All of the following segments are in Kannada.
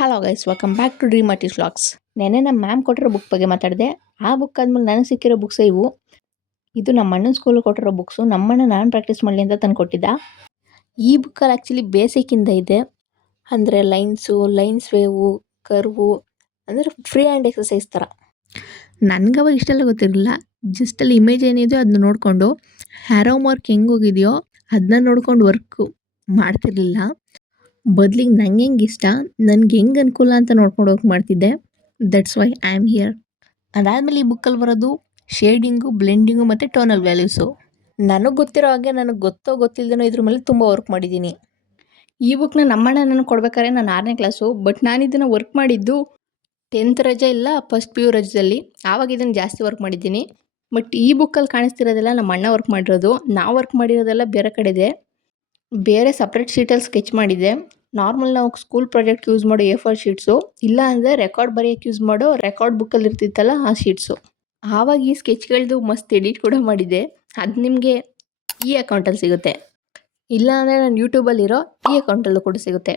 Hello guys, welcome back to Dream Artist Vlogs. ನೆನ್ನೆ ನಮ್ಮ ಮ್ಯಾಮ್ ಕೊಟ್ಟಿರೋ ಬುಕ್ ಬಗ್ಗೆ ಮಾತಾಡಿದೆ. ಆ ಬುಕ್ ಆದ್ಮೇಲೆ ನನಗೆ ಸಿಕ್ಕಿರೋ ಬುಕ್ಸ್ ಇವು. ಇದು ನಮ್ಮ ಅಣ್ಣನ ಸ್ಕೂಲ್ ಕೊಟ್ಟಿರೋ ಬುಕ್ಸು. ನಮ್ಮಣ್ಣ ನಾನು ಪ್ರಾಕ್ಟೀಸ್ ಮಾಡಲಿ ಅಂತ ತಂದು ಕೊಟ್ಟಿದ್ದ. ಈ ಬುಕ್ಕಲ್ಲಿ ಆ್ಯಕ್ಚುಲಿ ಬೇಸಿಕ್ಕಿಂದ ಇದೆ. ಅಂದರೆ ಲೈನ್ಸ್ ವೇವು, ಕರ್ವು, ಅಂದರೆ ಫ್ರೀ ಹ್ಯಾಂಡ್ ಎಕ್ಸಸೈಸ್ ಥರ. ನನಗವಾಗ ಇಷ್ಟೆಲ್ಲ ಗೊತ್ತಿರಲಿಲ್ಲ. ಜಸ್ಟ್ ಅಲ್ಲಿ ಇಮೇಜ್ ಏನಿದೆಯೋ ಅದನ್ನ ನೋಡಿಕೊಂಡು ಹ್ಯಾರೋ ಮಾರ್ಕ್ ಹೆಂಗೆ ಹೋಗಿದೆಯೋ ಅದನ್ನ ನೋಡ್ಕೊಂಡು ವರ್ಕು ಮಾಡ್ತಿರ್ಲಿಲ್ಲ. ಬದಲಿಗೆ ನಂಗೆ ಹೆಂಗೆ ಇಷ್ಟ, ನನಗೆ ಹೆಂಗೆ ಅನುಕೂಲ ಅಂತ ನೋಡ್ಕೊಂಡು ಹೋಗಿ ಮಾಡ್ತಿದ್ದೆ. That's why I am here. ಅದಾದಮೇಲೆ ಈ ಬುಕ್ಕಲ್ಲಿ ಬರೋದು ಶೇಡಿಂಗು, ಬ್ಲೆಂಡಿಂಗು ಮತ್ತು ಟೋನಲ್ ವ್ಯಾಲ್ಯೂಸು. ನನಗೆ ಗೊತ್ತಿರೋ ಹಾಗೆ ನನಗೆ ಗೊತ್ತಿಲ್ಲದೇನೋ ಇದ್ರ ಮೇಲೆ ತುಂಬ ವರ್ಕ್ ಮಾಡಿದ್ದೀನಿ. ಈ ಬುಕ್ನ ನಮ್ಮಣ್ಣ ನನಗೆ ಕೊಡ್ಬೇಕಾದ್ರೆ ನಾನು 6ನೇ ಕ್ಲಾಸು. ಬಟ್ ನಾನು ಇದನ್ನು ವರ್ಕ್ ಮಾಡಿದ್ದು 10th ರಜೆ ಇಲ್ಲ ಫಸ್ಟ್ PU ರಜದಲ್ಲಿ. ಆವಾಗ ಇದನ್ನು ಜಾಸ್ತಿ ವರ್ಕ್ ಮಾಡಿದ್ದೀನಿ. ಬಟ್ ಈ ಬುಕ್ಕಲ್ಲಿ ಕಾಣಿಸ್ತಿರೋದೆಲ್ಲ ನಮ್ಮ ಅಣ್ಣ ವರ್ಕ್ ಮಾಡಿರೋದು. ನಾವು ವರ್ಕ್ ಮಾಡಿರೋದೆಲ್ಲ ಬೇರೆ ಕಡೆ ಇದೆ. ಬೇರೆ ಸಪ್ರೇಟ್ ಶೀಟಲ್ಲಿ ಸ್ಕೆಚ್ ಮಾಡಿದ್ದೆ. ನಾರ್ಮಲ್ ನಾವು ಸ್ಕೂಲ್ ಪ್ರಾಜೆಕ್ಟ್ ಯೂಸ್ ಮಾಡೋ A4 ಶೀಟ್ಸು, ಇಲ್ಲ ಅಂದರೆ ರೆಕಾರ್ಡ್ ಬರೆಯೋಕ್ಕೆ ಯೂಸ್ ಮಾಡೋ ರೆಕಾರ್ಡ್ ಬುಕ್ಕಲ್ಲಿ ಇರ್ತಿತ್ತಲ್ಲ ಆ ಶೀಟ್ಸು. ಆವಾಗ ಈ ಸ್ಕೆಚ್ಗಳದ್ದು ಮಸ್ತ್ ಎಡಿಟ್ ಕೂಡ ಮಾಡಿದ್ದೆ. ಅದು ನಿಮಗೆ ಈ ಅಕೌಂಟಲ್ಲಿ ಸಿಗುತ್ತೆ, ಇಲ್ಲ ಅಂದರೆ ನಾನು ಯೂಟ್ಯೂಬಲ್ಲಿರೋ ಈ ಅಕೌಂಟಲ್ಲೂ ಕೂಡ ಸಿಗುತ್ತೆ.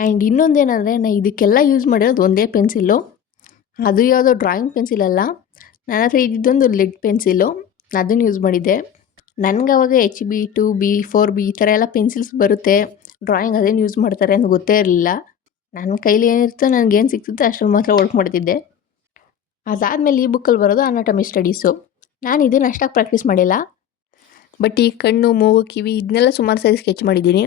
ಆ್ಯಂಡ್ ಇನ್ನೊಂದೇನೆಂದರೆ ನಾನು ಇದಕ್ಕೆಲ್ಲ ಯೂಸ್ ಮಾಡಿರೋದು ಒಂದೇ ಪೆನ್ಸಿಲ್ಲು. ಅದು ಯಾವುದೋ ಡ್ರಾಯಿಂಗ್ ಪೆನ್ಸಿಲ್ ಅಲ್ಲ, ನನ್ನ ಹತ್ರ ಇದ್ದಿದ್ದೊಂದು ಲೆಡ್ ಪೆನ್ಸಿಲ್ಲು, ಅದನ್ನು ಯೂಸ್ ಮಾಡಿದ್ದೆ. ನನಗೆ ಅವಾಗ HB 2B 4B ಈ ಥರ ಎಲ್ಲ ಪೆನ್ಸಿಲ್ಸ್ ಬರುತ್ತೆ. ಡ್ರಾಯಿಂಗ್ ಅದೇನು ಯೂಸ್ ಮಾಡ್ತಾರೆ ಅಂತ ಗೊತ್ತೇ ಇರಲಿಲ್ಲ. ನನ್ನ ಕೈಲಿ ಏನಿರುತ್ತೋ ನನಗೇನು ಸಿಗ್ತಿತ್ತು ಅಷ್ಟರಲ್ಲಿ ಮಾತ್ರ ವರ್ಕ್ ಮಾಡ್ತಿದ್ದೆ. ಅದಾದಮೇಲೆ ಈ ಬುಕ್ಕಲ್ಲಿ ಬರೋದು ಅನಾಟಮಿ ಸ್ಟಡೀಸು. ನಾನು ಇದನ್ನು ಅಷ್ಟಾಗಿ ಪ್ರಾಕ್ಟೀಸ್ ಮಾಡಿಲ್ಲ. ಬಟ್ ಈ ಕಣ್ಣು, ಮೂಗು, ಕಿವಿ ಇದನ್ನೆಲ್ಲ ಸುಮಾರು ಸರಿ ಸ್ಕೆಚ್ ಮಾಡಿದ್ದೀನಿ.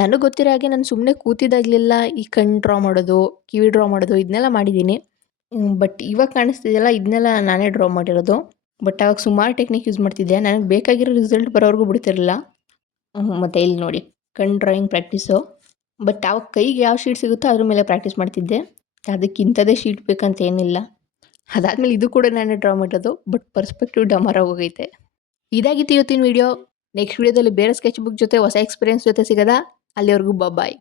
ನನಗೆ ಗೊತ್ತಿರೋ ಹಾಗೆ ನಾನು ಸುಮ್ಮನೆ ಕೂತಿದ್ದಾಗಲೆಲ್ಲ ಈ ಕಣ್ಣು ಡ್ರಾ ಮಾಡೋದು, ಕಿವಿ ಡ್ರಾ ಮಾಡೋದು ಇದನ್ನೆಲ್ಲ ಮಾಡಿದ್ದೀನಿ. ಬಟ್ ಇವಾಗ ಕಾಣಿಸ್ತಿದೆಯಲ್ಲ ಇದನ್ನೆಲ್ಲ ನಾನೇ ಡ್ರಾ ಮಾಡಿರೋದು. ಬಟ್ ಅವಾಗ ಸುಮಾರು ಟೆಕ್ನಿಕ್ ಯೂಸ್ ಮಾಡ್ತಿದ್ದೆ. ನನಗೆ ಬೇಕಾಗಿರೋ ರಿಸಲ್ಟ್ ಬರೋವರೆಗೂ ಬಿಡ್ತಿರಲಿಲ್ಲ. ಮತ್ತು ಇಲ್ಲಿ ನೋಡಿ ಕಣ್ಣು ಡ್ರಾಯಿಂಗ್ ಪ್ರಾಕ್ಟೀಸು. ಬಟ್ ಅವಾಗ ಕೈಗೆ ಯಾವ ಶೀಟ್ ಸಿಗುತ್ತೋ ಅದ್ರ ಮೇಲೆ ಪ್ರಾಕ್ಟೀಸ್ ಮಾಡ್ತಿದ್ದೆ. ಅದಕ್ಕೆ ಇಂಥದ್ದೇ ಶೀಟ್ ಬೇಕಂತ ಏನಿಲ್ಲ. ಅದಾದಮೇಲೆ ಇದು ಕೂಡ ನಾನೇ ಡ್ರಾ ಮಾಡೋದು. ಬಟ್ ಪರ್ಸ್ಪೆಕ್ಟಿವ್ ಡಮರ್ ಆಗೋಗೈತೆ. ಇದಾಗಿತ್ತು ಇವತ್ತಿನ ವೀಡಿಯೋ. ನೆಕ್ಸ್ಟ್ ವೀಡಿಯೋದಲ್ಲಿ ಬೇರೆ ಸ್ಕೆಚ್ ಬುಕ್ ಜೊತೆ ಹೊಸ ಎಕ್ಸ್ಪೀರಿಯನ್ಸ್ ಜೊತೆ ಸಿಗೋದಾ? ಅಲ್ಲಿವರೆಗೂ ಬಾಯ್.